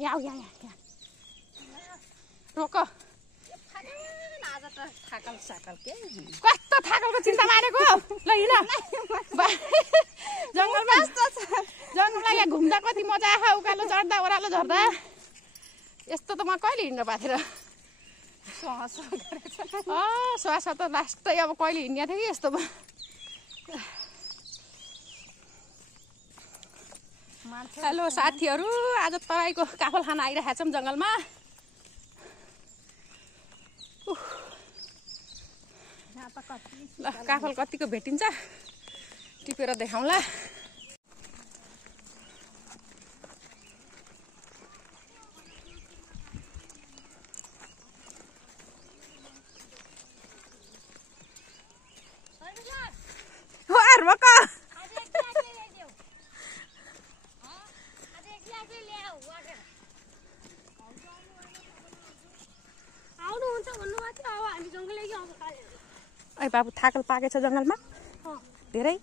यहाँ रोक कस्तो थाकलको चिन्ता मानेको ल हिँड जङ्गलमा जङ्गलमा यहाँ घुम्दा कति मजा आयो उकालो चढ्दा ओह्रालो झर्दा यस्तो त म कहिले हिँड्न पाएको थिएँ र श्वास त लास्टै अब कहिले हिँड्ने थियो कि यस्तोमा हेलो साथीहरू आज तपाईँको काफल खान आइरहेको छौँ जङ्गलमा ल काफल कतिको भेटिन्छ टिपेर देखाउँला ऐ बाबु थाकल पाकेछ जङ्गलमा धेरै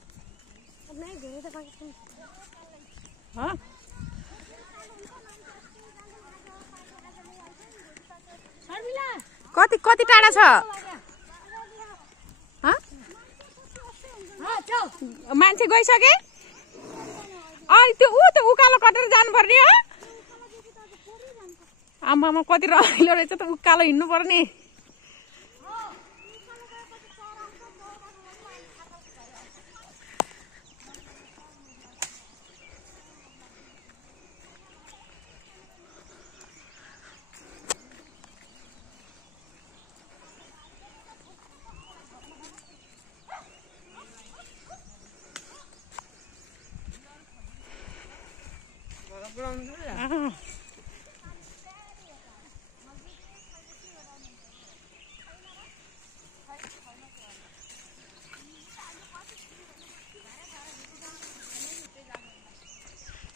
कति कति टाढा छ मान्छे गइसके अनि त्यो त उकालो कटेर जानुपर्ने हो आमामा कति रमाइलो रहेछ त उकालो हिँड्नु पर्ने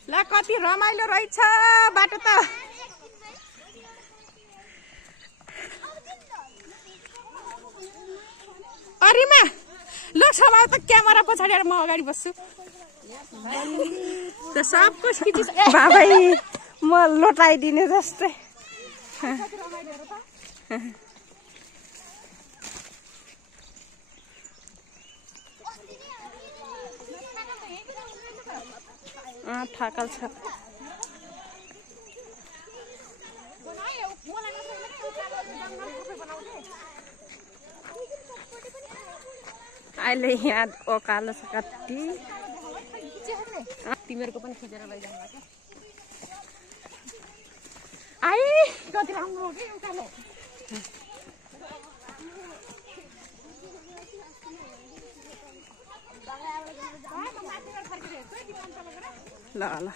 ल कति रमाइलो रहेछ बाटो त अरिमा ल समाउ त क्यामेरा पछाडि म अगाडि बस्छु त सबको खिचिस बाबै म लोटाइदिने जस्तै थाकल छ अहिले यहाँ ओकालो छ कति तिमीहरूको पनि खिचेर लैजानु ल आइ कति राम्रो हो कि उकालो ल ल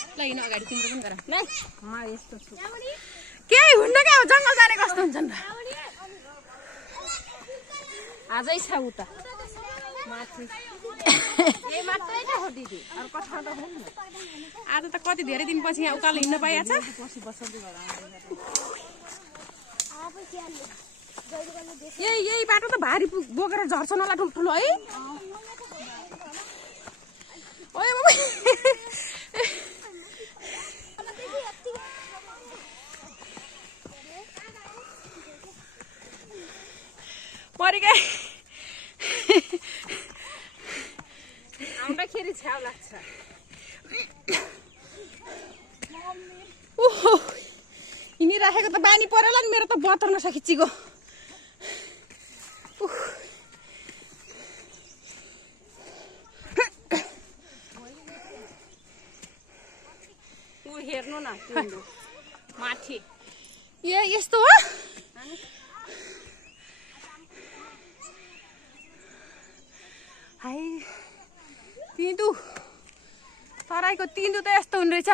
ल हिँड अगाडि तिम्रो पनि गर ल म यस्तो छु केही हुन्न क्या जङ्गल जाने कस्तो हुन्छ नि आजै छ उता माथि आज त कति धेरै दिनपछि यहाँ उकालो हिँड्न पाइएको छ यही बाटो त भारी बोकेर झर्छ होला ठुल्ठुलो है परिगए आउँदाखेरि छ्याउ लाग्छ हिँडिराखेको त बानी परेला नि मेरो त बतर्न सकिचिगो हेर्नु न माथि यस्तो हो हाय तिन्दु तराईको तिन्दु त यस्तो हुने रहेछ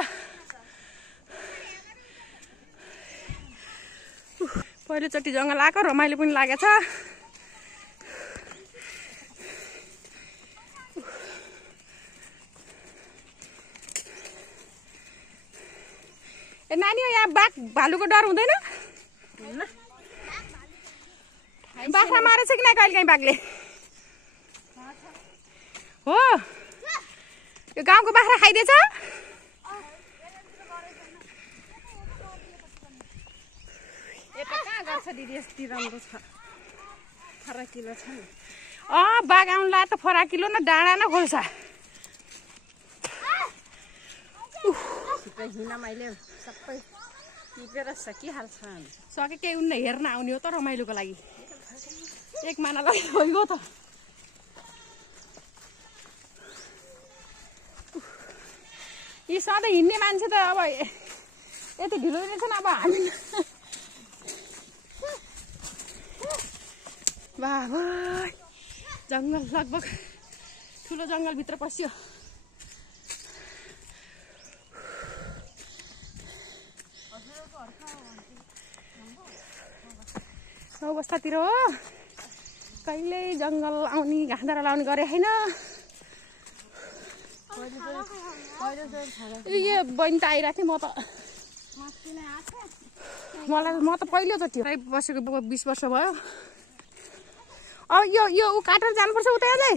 पहिलोचोटि जङ्गल आएको रमाइलो पनि लागेछ ए नानी हो यहाँ बाघ भालुको डर हुँदैन बाख्रा मारेछ कि कहिले काहीँ बाघले हो यो गाउँको बाख्रा खाइदिएछ यता कहाँ गर्छ दिदी यति राम्रो छ फराकिलो छ नि बाघ आउनु ला त फराकिलो न डाँडा न खोल्छ छिटै हिँड मैले सबै टिपेर सकिहाल्छ सके केही उन्न हेर्न आउने हो त रमाइलोको लागि एक माना लगाइगयो त यी सधैँ हिँड्ने मान्छे त अब यति ढिलो रहेछन् अब हामी बाबा जङ्गल लगभग ठुलो जङ्गलभित्र पस्यो अवस्थातिर हो कहिल्यै जङ्गल आउने घाँदारा लाउने गरे होइन यो बहिनी त आइरहेको थिएँ म त पहिलोचोटि बसेको 20 वर्ष भयो अब यो ऊ काटेर जानुपर्छ उतै अझै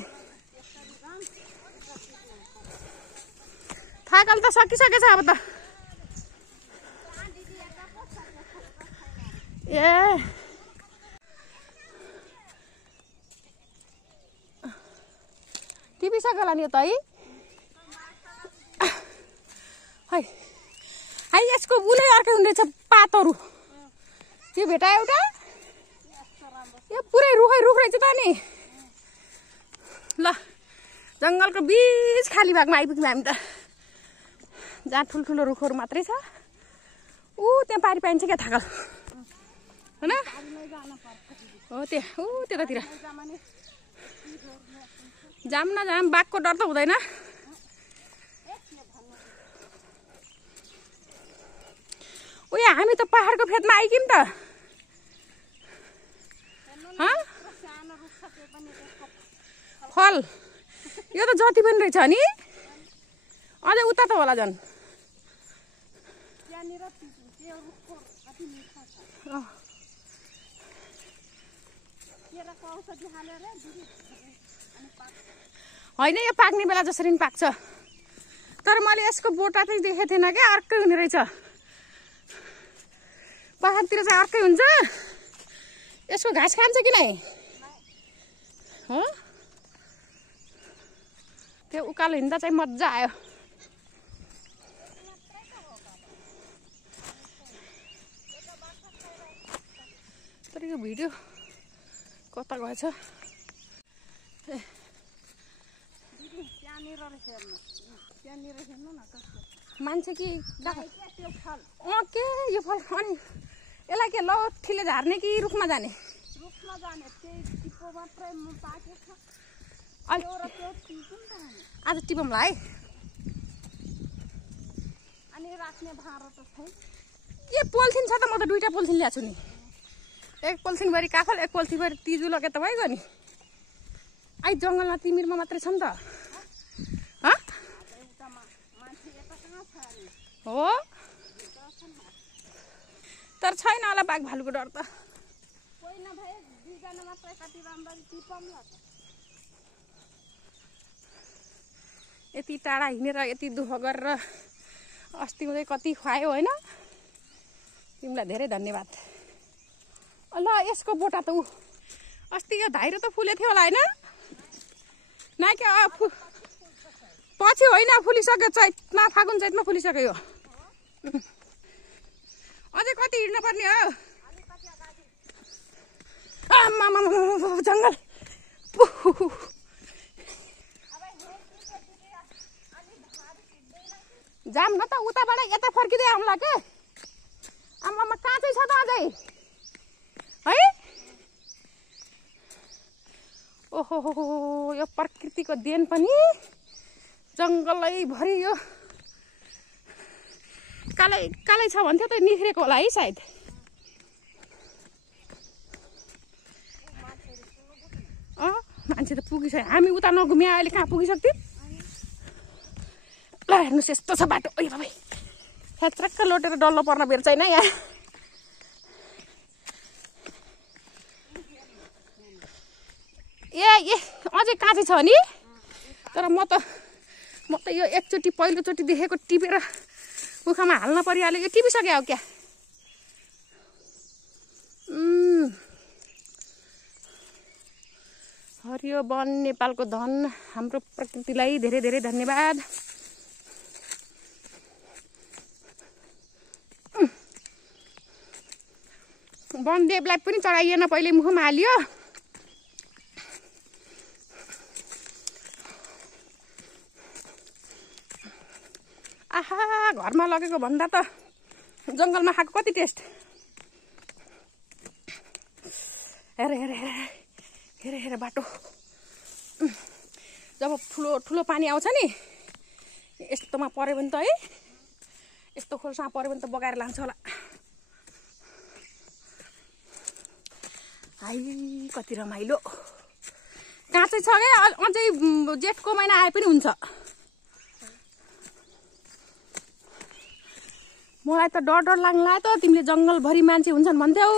थाकल त सकिसकेछ अब त ए टिपिसक्यो होला नि यो त है है यसको बुलै अर्कै हुँदैछ पातहरू त्यो भेटा एउटा यो पुरै रुख रहेछ त नि ल जङ्गलको बिच खाली भागमा आइपुग्यौँ हामी त जहाँ ठुल्ठुलो रुखहरू मात्रै छ ऊ त्यहाँ पारि पाइन्छ क्या थाकल होइन हो त्यतातिर जाम न जाम बाघको डर त हुँदैन उयो हामी त पहाडको फेदमा आइक्यौँ त फल यो त जति पनि रहेछ नि अझै उता त होला झन् होइन यो पाक्ने बेला जसरी पनि पाक्छ तर मैले यसको बोटा चाहिँ देखेको थिएन क्या अर्कै हुने रहेछ पहाडतिर चाहिँ अर्कै हुन्छ यसको घाँस खान्छ कि नै हो त्यो उकालो हिँड्दा चाहिँ मजा आयो तर यो भिडियो कता गएछ मान्छे कि के यो फल अनि यसलाई के लट्ठीले झार्ने कि रुखमा जाने आज टिपौँला है ए पोलिथिन छ त म त 2टा पोलिथिन ल्याएको छु नि एक पोलिथिनभरि काफल एक पोलिथिनभरि तिजु लगे त भइगयो नि आई जङ्गलमा तिमीरमा मात्रै छ नि त हो तर छैन होला बाघ भालुको डर त यति टाढा हिँडेर यति दुःख गरेर अस्ति उतै कति खुवायो होइन तिमीलाई धेरै धन्यवाद ल यसको बोटा त ऊ अस्ति यो धाइरो त फुलेको थियो होला होइन नाके पछि होइन फुलिसक्यो चैतमा फागुन चैतमा फुलिसक्यो यो अझै कति हिँड्नु पर्ने हो जङ्गल जाम न त उताबाट यता फर्किँदै आउँला के आमामा काँचै छ त अझै है ओहो यो प्रकृतिको देन पनि जङ्गलै भरि यो कालै कालै छ भन्थ्यो त निख्रेको होला है सायद मान्छे त पुगिसक्यो हामी उता नघुम्या अहिले कहाँ पुगिसक्थ्यौँ ल हेर्नुहोस् यस्तो छ बाटो ओइ बाबै फ्याच्रक्क लोटेर डल्लो पर्न बेर छैन यहाँ। ए अझै काँचै छ नि, तर म त यो एकचोटि पहिलोचोटि देखेको टिपेर मुखमा हाल्न परिहाल्यो। यो टिपिसक्यो हो क्या। हरियो वन नेपालको धन, हाम्रो प्रकृतिलाई धेरै धेरै धन्यवाद। वनदेवलाई पनि चढाइएन, पहिले मुखमा हालियो। आहा, घरमा लगेको भन्दा त जङ्गलमा खाएको कति टेस्ट। हेर हेर हेर हेर हेर बाटो। जब ठुलो ठुलो पानी आउँछ नि, यस्तोमा पऱ्यो भने त है, यस्तो खोल्सामा पऱ्यो भने त बगाएर लान्छ होला। हाइ कति रमाइलो। काँचै छ क्या, अझै जेठको महिना आए पनि हुन्छ। मलाई त डर डर लाग्न लाग्यो त। तिमीले जङ्गलभरि मान्छे हुन्छन् भन्थ्यौ।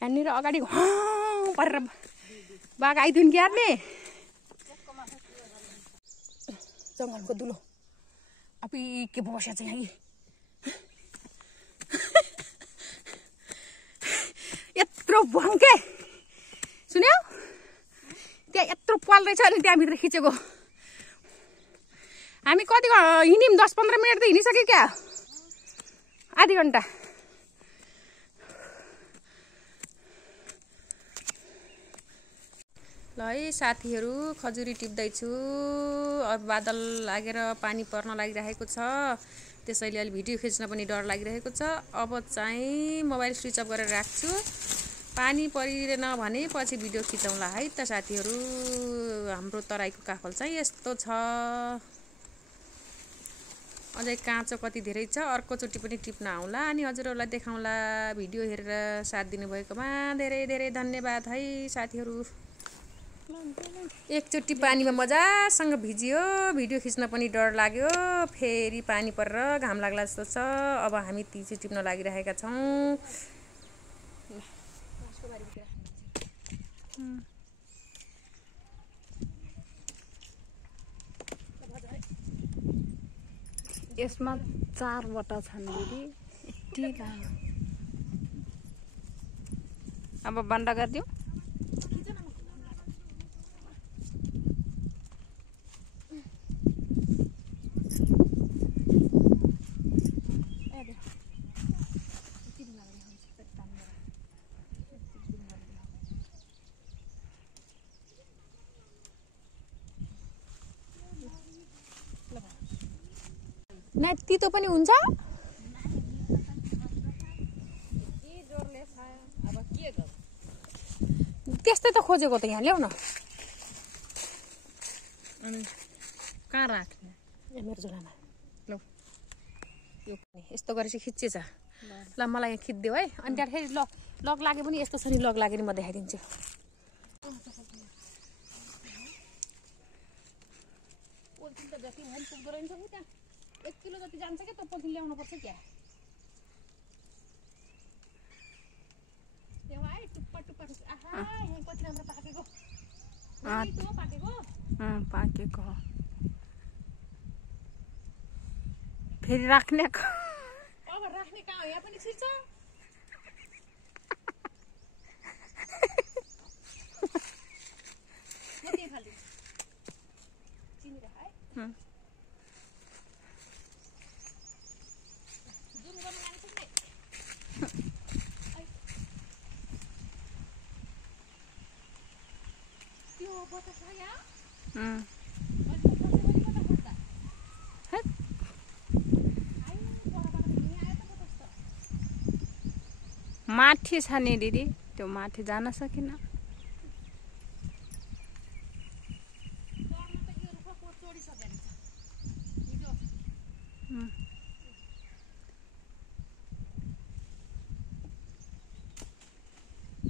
यहाँनिर अगाडि परेर बाघ आइदिउन् कि यार्ने। जङ्गलको दुलो अब के बस्या चाहिँ यहाँ। यत्रो भङ्के सुन्यौ, त्यहाँ यत्रो पाल रहेछ अनि त्यहाँभित्र खिचेको। हामी कति हिँड्यौँ, 10-15 मिनट त हिँडिसक्यो क्या, आधी घन्टा। ल है साथीहरू, खजुरी टिप्दैछु। अब बादल लागेर पानी पर्न लागिरहेको छ, त्यसैले अलि भिडियो खिच्न पनि डर लागिरहेको छ। अब चाहिँ मोबाइल स्विच अफ गरेर राख्छु। पानी परिरहेन भने पछि भिडियो खिचौँला है त साथीहरू। हाम्रो तराईको काफल चाहिँ यस्तो छ। अझै काँचो कति धेरै छ, अर्कोचोटि पनि टिप्न आउँला अनि हजुरहरूलाई देखाउँला। भिडियो हेरेर साथ दिनुभएकोमा धेरै धेरै धन्यवाद है साथीहरू। एकचोटि पानीमा मजासँग भिजियो, भिडियो खिच्न पनि डर लाग्यो। फेरि पानी परेर घाम लाग्ला जस्तो छ। अब हामी तिसी टिप्न लागिरहेका छौँ। यसमा 4वटा छन् दिदी, यति लामो। अब बन्द गरिदिउँ। नाइ तितो पनि हुन्छ। त्यस्तै त खोजेको त, यहाँ ल्याउ न। कहाँ राख्ने? मेरो झोलामा ल। यो यस्तो गरेर चाहिँ खिचेछ। ल मलाई यहाँ खिचिदेऊ है। अनि त्यहाँखेरि लग लाग्यो पनि यस्तो छ नि, लग लाग्यो नि म देखाइदिन्छु। पोलिथिन त जति भए पनि पुग्दो रहेछ नि, त्यहाँ 1 किलो जति जान्छ क्या। त्यो पोलिथिन ल्याउनु पर्छ क्या। त्यहाँ है टुप्पा टुप्पा आहा, यहाँ कति राम्रो पाकेको। पाकेको हो। फेरि राख्ने अब राख्ने कहाँ हो, यहाँ पनि छिर्छ। म त्यही फाल्दिन्छु। चिनी राख है। जुम गर्न लान्छ नि। त्यो बता छ यहाँ। माथि छ नि दिदी, त्यो माथि जान सकिन।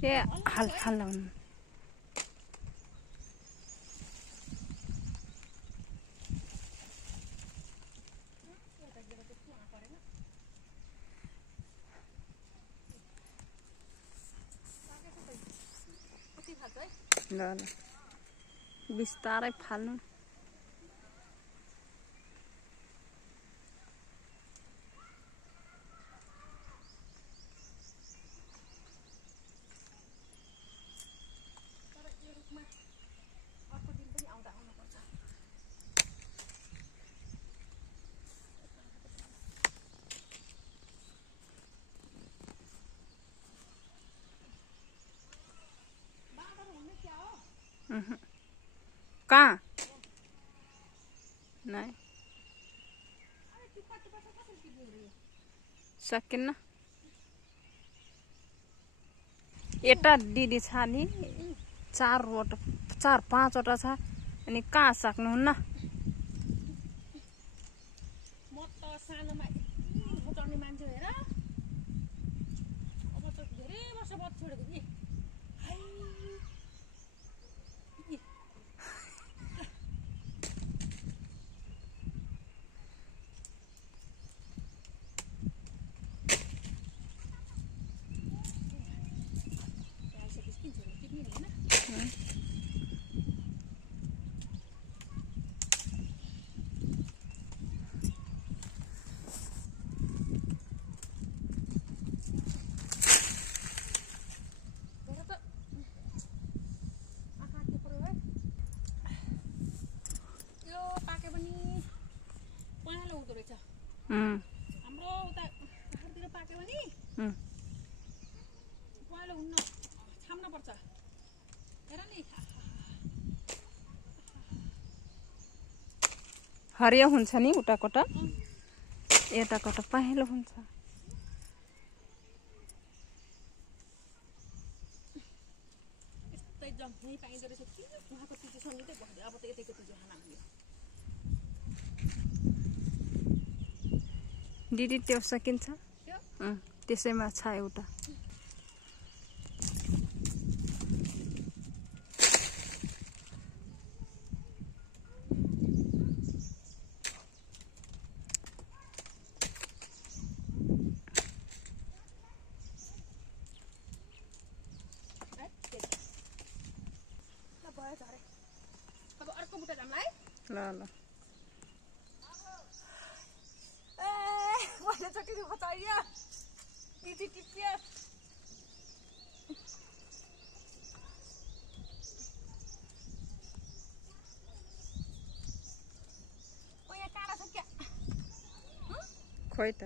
ए हाल ल ल बिस्तारै फाल्नु कहाँ नहीं सकिन्न एउटा दिदी छ नि 4-5वटा छ अनि कहाँ सक्नुहुन्न म त सानोमा घटाउने मान्छे हेर अब त धेरै वर्ष बाद छोडेको कि हाम्रो उता पाहाडतिर पाक्यो भने पहेँलो हुन्न छाम्न पर्छ हेर नि हरियो हुन्छ नि उताकोटा यताकोटा पहेँलो हुन्छ यस्तै जम्मै पाइँदो रहेछ कि उहाँको तिजो सन्धिँदै बस्दै अब त यतैको तिजो खाना आयो दिदी त्यो सकिन्छ त्यसैमा छ एउटा अब अर्को बुट्टा जामलाई ल ल चक्की बचाइया टिटी टिपिया ओ यहाँ काँडा छ क्या खोइ त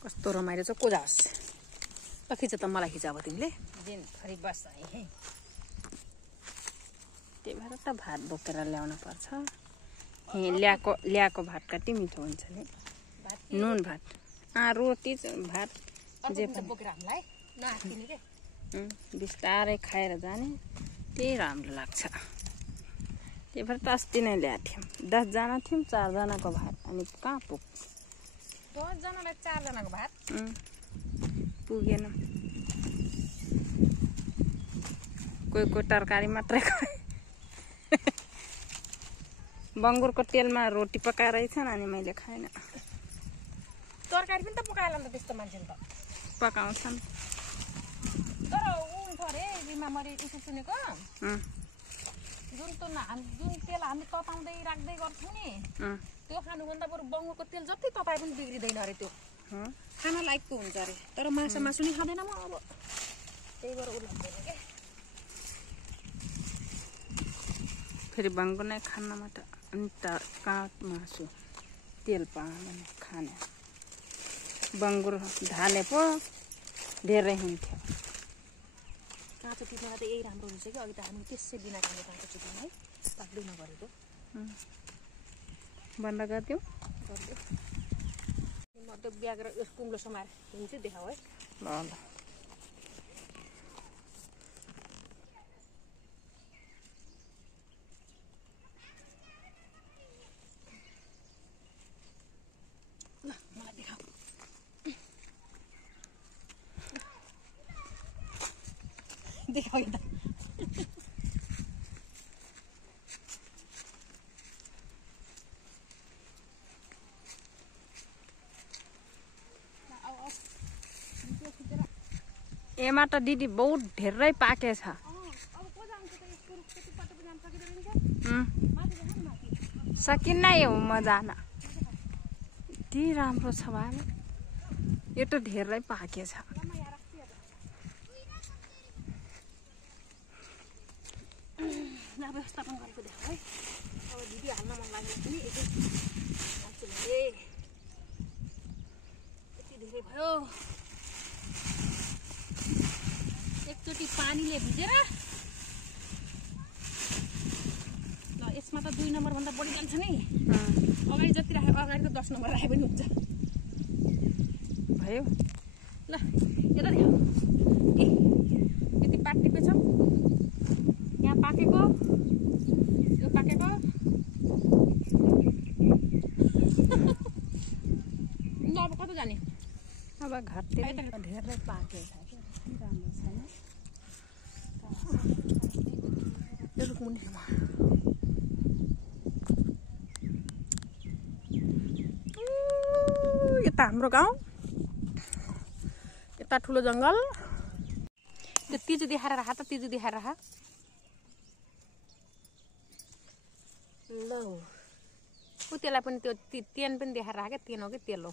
कस्तो रमाइलो छ कोजास खिच त मलाई खिचाब तिमीले दिनभरि बस्छ है त्यही भएर त भात बोकेर ल्याउन पर्छ ल्याएको भात कति मिठो हुन्छ नि नुन भात रोटी भात जे बोकेर हामीलाई नआत्तिने के बिस्तारै खाएर जाने त्यही राम्रो लाग्छ त्यही भएर त अस्ति नै ल्याएको थियौँ 10 जना थियौँ 4 जनाको भात अनि कहाँ पुग्छ 10 जनालाई 4 जनाको भात पुगेन कोही तरकारी मात्रै खाए बङ्गुरको तेलमा रोटी पकाएर छन् अनि मैले खाएन तरकारी पनि त पकाएला नि त त्यस्तो मान्छेले त पकाउँछन् तर उ छ रे बिमा मैले उसो सुनेको जुन तेल हामी तताउँदै राख्दै गर्छौँ नि त्यो खानुभन्दा बरु बङ्गुरको तेल जति तताए पनि बिग्रिँदैन अरे त्यो खाना लायकको हुन्छ अरे तर मासु नि खाँदैन म अब त्यही भएर उ लाग्दैन के फेरि बङ्गुर नै खानमा त अनि त काँट मासु तेल पाएन खाने बङ्गुर ढाले पो धेरै हुन्थ्यो काँचो टिप्नुलाई त यही राम्रो हुन्छ कि अघि त हामी त्यसै बिना खाने काँचो टिप्नु है पाक्दै नगरेको बन्द गरिदिउँ गरिदियो म त्यो ब्याग र यस कुम्लो समाएर हुन्छ देखाऊ है ल ल ल मलाई देखाऊ देखाऊ यता एमा त दिदी बहुत धेरै पाकेछ सकिन्न यो म जान यति राम्रो छ भाइ यो त धेरै पाकेछ व्यवस्थापन गरेको देखाऊ है अब दिदी हाल्न मन लागेको पनि एकदिन हाल्छु ए यति धेरै भयो एकचोटि पानीले भिजेर ल यसमा त 2 नम्बर भन्दा बढी जान्छ नि अगाडि जति राख्यो अगाडि त 10 नम्बर राखे पनि हुन्छ भयो ल यता देखाऊ ए यति पात टिपेछौ यहाँ पाकेको यो पाकेको ल अब कता जाने अब घरतिर धेरै पाकेछ राम्रो छैन यता हाम्रो गाउँ यता ठुलो जङ्गल त्यो तिजु देखाएर राख त तिजु देखाएर राख ल ऊ त्यसलाई पनि त्यो तेन पनि देखाएर राख क्या तेन हो कि तेल हो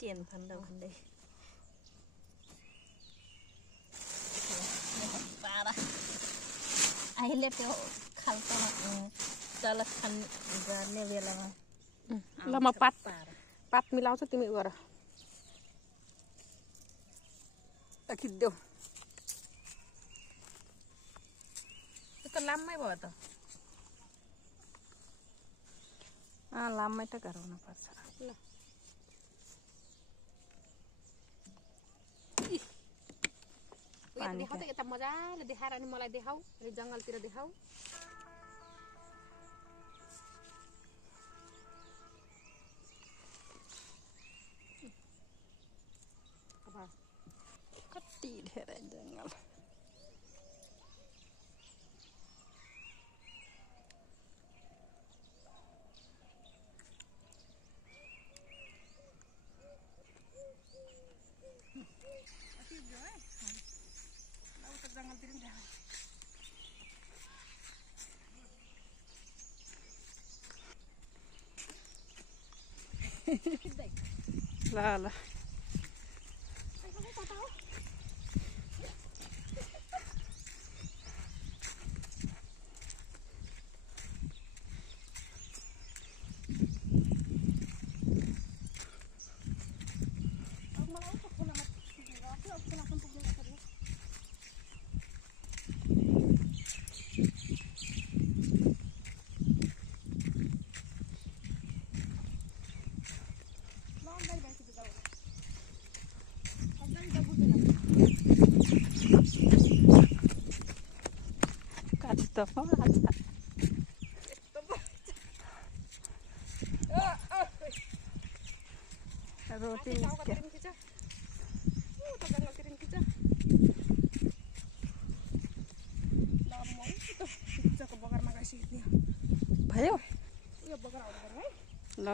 तेन भन्दा भन्दै अहिले त्यो खालको जलखान गर्ने बेलामा ल म पात मिलाउँछु तिमी गर खिच्देऊ त्यो त लामै भयो त लामै त गराउनु पर्छ ल देखाऊ त यता मजाले देखाएर अनि मलाई देखाऊ अनि जङ्गलतिर देखाऊ कति धेरै जङ्गल जङ्गलतिर पनि देखाऊ ल ल रोटी भयो ल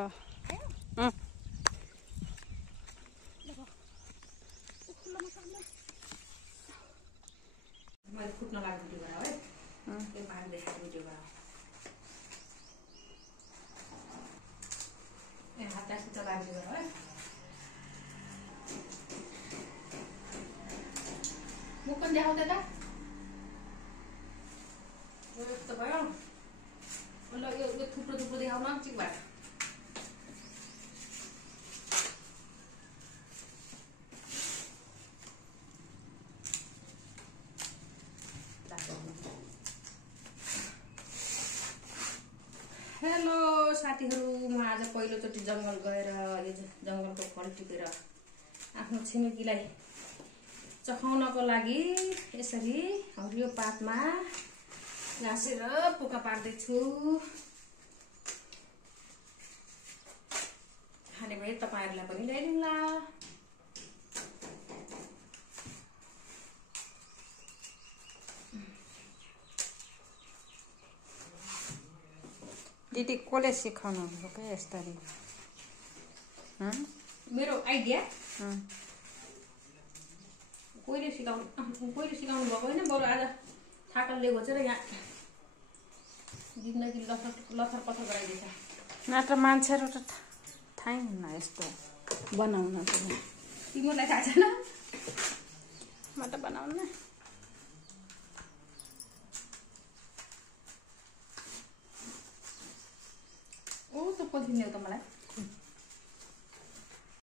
मैले फुट्न लाग्यो भिडियो गराऊ है त्यो पानी देखाएर भिडियो गराऊ ए हात राख्नु चलाएर भिडियो गराऊ है मुख पनि देखाऊ त यस्तो भयो ल यो थुप्रो थुप्रो देखाउन चिकबाट साथीहरू, म आज पहिलोचोटि जङ्गल गएर यो जङ्गलको फल टिपेर आफ्नो छिमेकीलाई चखाउनको लागि यसरी हरियो पातमा घाँसेर पोका पार्दैछु। खाने भए तपाईँहरूलाई पनि ल्याइदिउँला। दिदी कसले सिकाउनु भएको यसरी? मेरो आइडिया कोहीले सिकाउनु भएको होइन, बरु आज थाकलले घोचेर यहाँ जिन्दगी लथर पथर गराइदिएछ। नत्र मान्छेहरू त थाहै हुन्न यस्तो बनाउन पनि। तिमीलाई थाहा छैन? म त बनाउन ओ त पोलिदिने हो त मलाई।